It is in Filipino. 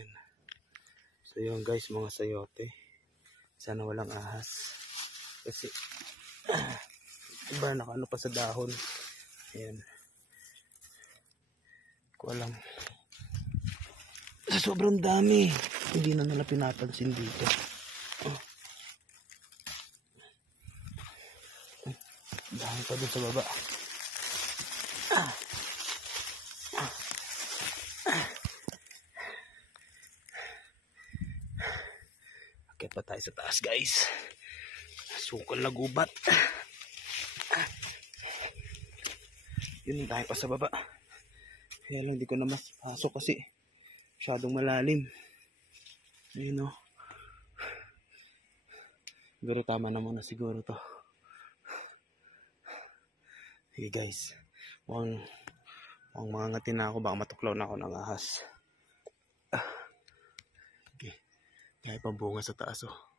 Ayan. So yun guys, mga sayote. Sana walang ahas. Kasi iba nakaano pa sa dahon. Ayan. Ko alam. Sa sobrang dami, hindi na nila pinapansin dito. Dahil pa dun sa baba. Akit pa tayo sa taas guys. Sukol na gubat. Yun, tayo pa sa baba. Kaya lang hindi ko na mas pasok kasi masyadong malalim. Ayun o. Siguro tama na muna siguro to. Hey guys, mukhang mga ngati na ako, baka matuklaw na ako ng ahas. Okay, kaya pang bunga sa taas oh.